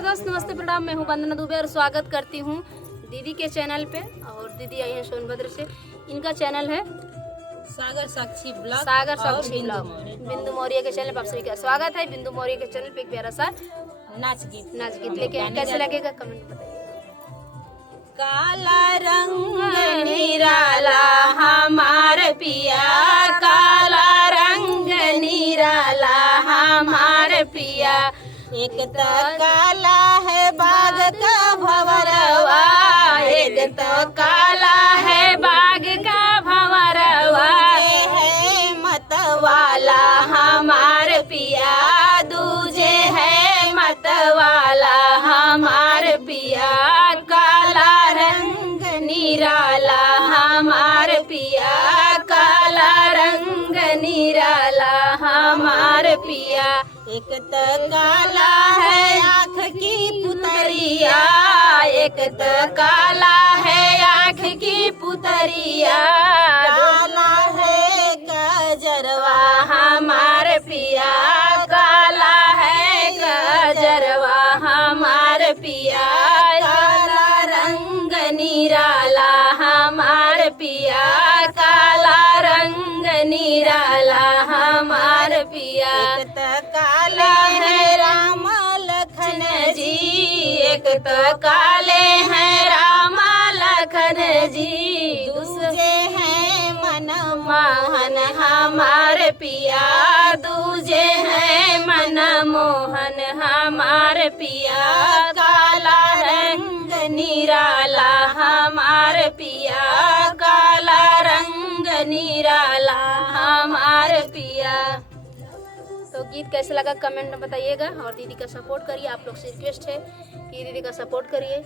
दोस्त नमस्ते प्रणाम, मैं हूँ वंदना दुबे और स्वागत करती हूँ दीदी के चैनल पे। और दीदी आई है सोनभद्र से। इनका चैनल है सागर साक्षी ब्लॉग। बिंदु मौर्य के चैनल पर आप सभी का स्वागत है। बिंदु मौर्य के चैनल पे एक प्यारा सा नाच गीत लेके आए। कैसे लगेगा कमेंट बताइए। काला रंग निराला हमार पिया, काला रंग निराला हमार पिया। एक तो काला है बाग का भंवरवा, एक तो काला है बाग का भंवरवा। है मतवाला हमार पिया, दूजे है मतवाला हमार पिया। काला रंग निराला हमार पिया, काला रंग निराला हमार पिया। एक तो काला है आँख की पुतरिया, एक तो काला है आँख की पुतरिया। काला है गजरवा हमार पिया, काला है गजरवा हमार पिया। काला रंग निराला हमार पिया, काला रंग निराला हमार पिया। एक तो काला है राम लखन जी, एक तो काले हैं राम लखन जी। दूजे हैं मनमोहन हमार पिया, दूजे हैं मनमोहन हमार पिया। काला रंग निराला हमार पिया, काला रंग निराला हमार पिया। तो गीत कैसे लगा कमेंट में बताइएगा और दीदी का सपोर्ट करिए। आप लोग से रिक्वेस्ट है कि दीदी का सपोर्ट करिए।